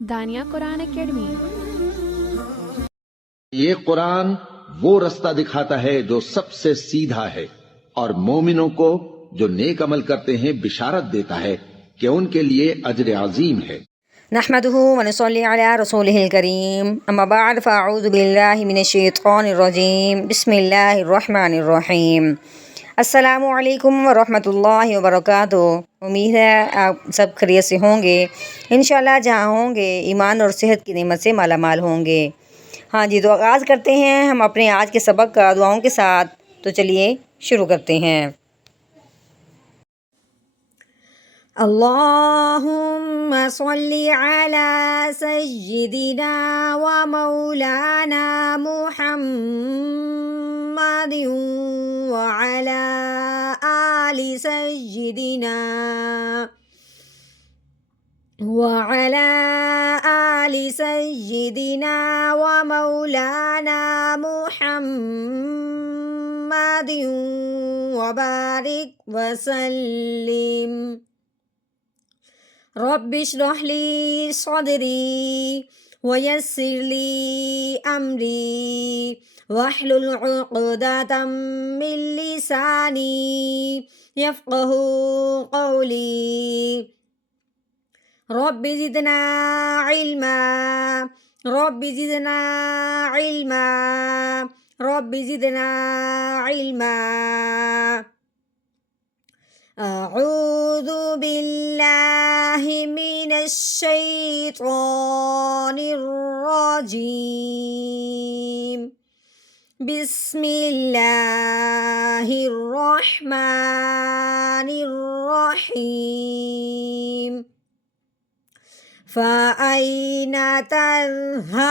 دانیہ قرآن academy. یہ قرآن وہ رستہ دکھاتا ہے جو سب سے سیدھا ہے، اور مومنوں کو جو نیک عمل کرتے ہیں بشارت دیتا ہے کہ ان کے لیے اجر عظیم ہے۔ نحمده ونصلي على رسوله الكريم اما بعد فاعوذ بالله من الشیطان الرجیم بسم اللہ الرحمن الرحیم۔ السلام علیکم ورحمۃ اللہ وبرکاتہ۔ امید ہے آپ سب خیریت سے ہوں گے، انشاءاللہ جہاں ہوں گے ایمان اور صحت کی نعمت سے مالا مال ہوں گے۔ ہاں جی، تو آغاز کرتے ہیں ہم اپنے آج کے سبق کا دعاؤں کے ساتھ۔ تو چلیے شروع کرتے ہیں۔ اللہم صلی علی سیدنا و مولانا محمد وعلی آل سیدنا و مولانا محمد وبارک وسلم۔ رب اشرح لی صدری ویسر لی امری واحلل عقدۃ من لسانی یفقہوا قولی۔ رب زدنا علما رب زدنا علما رب زدنا علما۔ اعوذ باللہ من الشیطان الرجیم، بسم اللہ الرحمن الرحیم۔ فَأَيْنَ تَذْهَبُونَ؟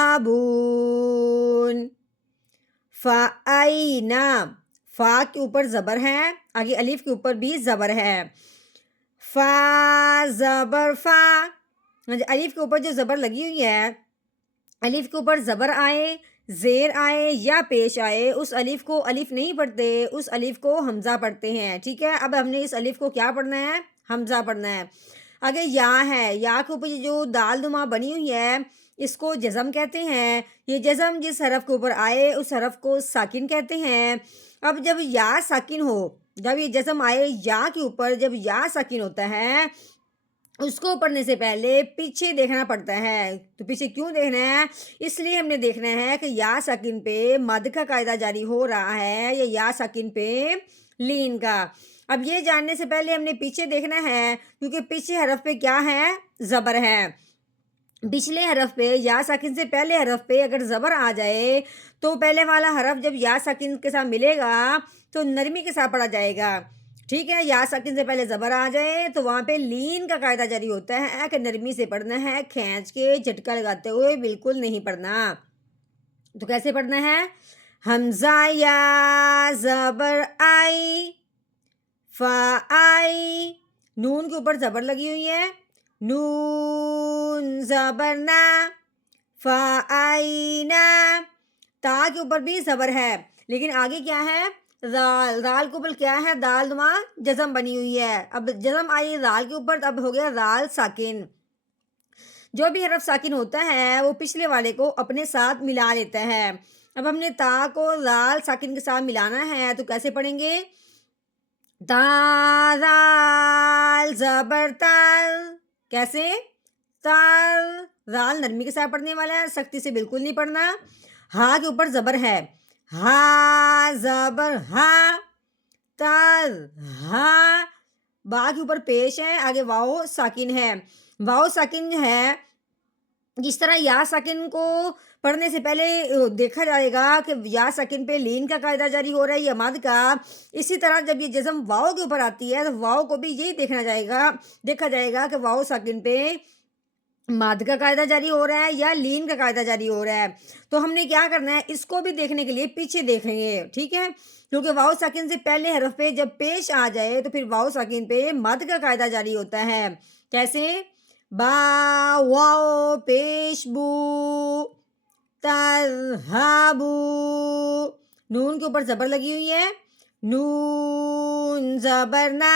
فَأَيْنَ، فا کے اوپر زبر ہے، آگے الف کے اوپر بھی زبر ہے۔ فا زبر فا، الف کے اوپر جو زبر لگی ہوئی ہے، الف کے اوپر زبر آئے، زیر آئے یا پیش آئے، اس الف کو الف نہیں پڑھتے، اس الف کو حمزہ پڑھتے ہیں۔ ٹھیک ہے، اب ہم نے اس الف کو کیا پڑھنا ہے؟ حمزہ پڑھنا ہے۔ آگے یا ہے، یا کے اوپر جو دال دما بنی ہوئی ہے اس کو جزم کہتے ہیں۔ یہ جزم جس حرف کے اوپر آئے اس حرف کو ساکن کہتے ہیں۔ اب جب یا ساکن ہو، جب یہ جزم آئے یا کے اوپر، جب یا ساکن ہوتا ہے اس کو پڑھنے سے پہلے پیچھے دیکھنا پڑتا ہے۔ تو پیچھے کیوں دیکھنا ہے؟ اس لیے ہم نے دیکھنا ہے کہ یا ساکن پہ مد کا قاعدہ جاری ہو رہا ہے یا ساکن پہ لین کا۔ اب یہ جاننے سے پہلے ہم نے پیچھے دیکھنا ہے، کیونکہ پیچھے حرف پہ کیا ہے؟ زبر ہے۔ پچھلے حرف پہ یا ساکن سے پہلے حرف پہ اگر زبر آ جائے تو پہلے والا حرف جب یا ساکن کے ساتھ ملے گا تو نرمی کے ساتھ پڑھا جائے گا۔ ٹھیک ہے، یا ساکن سے پہلے زبر آ جائے تو وہاں پہ لین کا قاعدہ جاری ہوتا ہے کہ نرمی سے پڑھنا ہے، کھینچ کے جھٹکا لگاتے ہوئے بالکل نہیں پڑھنا۔ تو کیسے پڑھنا ہے؟ حمزہ یا زبر آئی، فا آئی، نون کے اوپر زبر لگی ہوئی ہے، نون زبر نا، فا آئی نا، تا کے اوپر بھی زبر ہے لیکن آگے کیا ہے؟ رال، رال کے اوپر کیا ہے؟ دال دما جزم بنی ہوئی ہے۔ اب جزم آئی رال کے اوپر، اب ہو گیا رال ساکن۔ جو بھی حرف ساکن ہوتا ہے وہ پچھلے والے کو اپنے ساتھ ملا لیتا ہے۔ اب ہم نے تا کو رال ساکن کے ساتھ ملانا ہے تو کیسے پڑھیں گے؟ تا رال زبر تال، کیسے؟ تال، رال نرمی کے ساتھ پڑھنے والا ہے، سختی سے بالکل نہیں پڑھنا۔ ہا کے اوپر زبر ہے، ہا زبر ہا، تال ہا۔ با کے اوپر پیش ہے، آگے واؤ ساکن ہے۔ واؤ ساکن ہے، جس طرح یا ساکن کو پڑھنے سے پہلے دیکھا جائے گا کہ یا ساکن پہ لین کا قاعدہ جاری ہو رہا ہے یا مد کا، اسی طرح جب یہ جزم واؤ کے اوپر آتی ہے تو واؤ کو بھی یہی دیکھا جائے گا کہ واؤ ساکن پہ مد کا قاعدہ جاری ہو رہا ہے یا لین کا قاعدہ جاری ہو رہا ہے۔ تو ہم نے کیا کرنا ہے؟ اس کو بھی دیکھنے کے لیے پیچھے دیکھیں گے۔ ٹھیک ہے، کیونکہ واؤ ساکن سے پہلے حرف پہ جب پیش آ جائے تو پھر واؤ ساکن پہ مد کا قاعدہ جاری ہوتا ہے۔ کیسے؟ با واؤ پیش بو، تذہبو، نون کے اوپر زبر لگی ہوئی ہے، نون زبر نا،